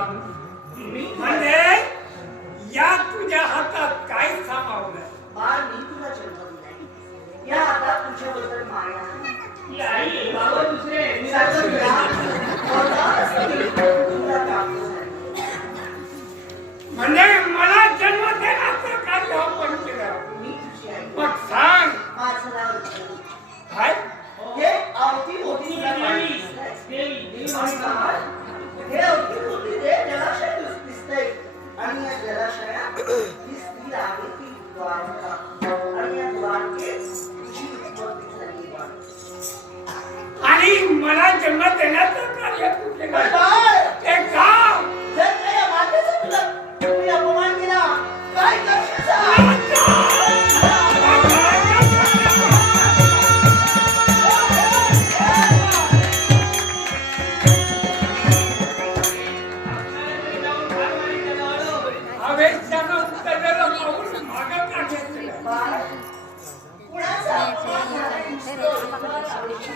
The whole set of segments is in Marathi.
म्हणजे या तुझ्या हातात काय सामावलं बाळ मी तुला जन्म या हातात तुझ्याबद्दल माया आहे. बाबा दुसरे जन्म देण्याचं कार्य तू केलं बाळ, ते जर का मातेचा तुला तुम्ही अपमान केला, काय करशील?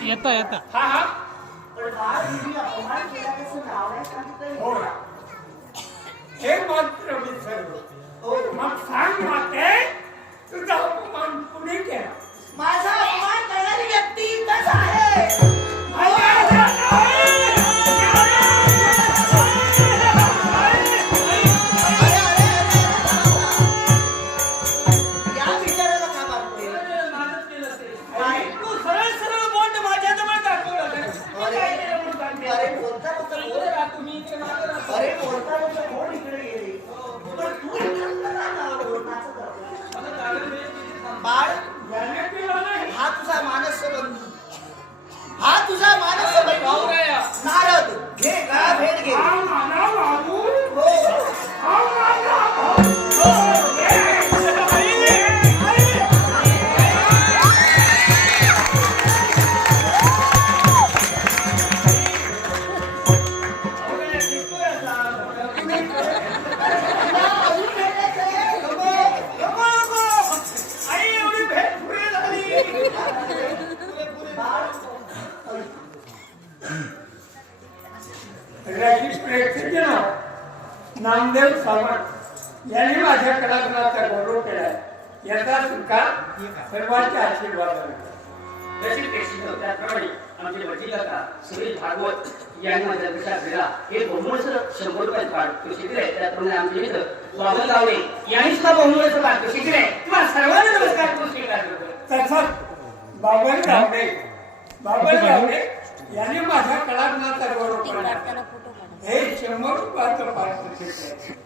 येता येता. हा हा. पण बाळ, तुम्ही अपमान केला त्याचं नाव सांगितलं. हे मात्र मी हा तुझा मानस बंधू. हा तुझा मानस बंधू. प्रेक्षक नामदेव सावंत यांनी माझ्या कलाकाराचा गौरव केलाय. याचा सुद्धा सर्वांच्या आशीर्वादाने तशी प्रेक्षित त्याप्रमाणे आमचे वकीलका सुनील भागवत यांनी माझ्या लक्षात दिला हे बहुमूळचं शंभर रुपये तो शिकले त्याप्रमाणे आमचे मित्र बाबा गावडे यांनी सुद्धा बहुमूळचं भाड तो शिकले तुम्हाला सर्वांना नमस्कार तो स्वीकार करतो तसंच बाबल गावडे बाबल गावडे यांनी माझ्या कलाकाराचा गौरव केलाय काढताना फोटो काढा. हे शंभर रुपयाचं पारितोषिक आहे.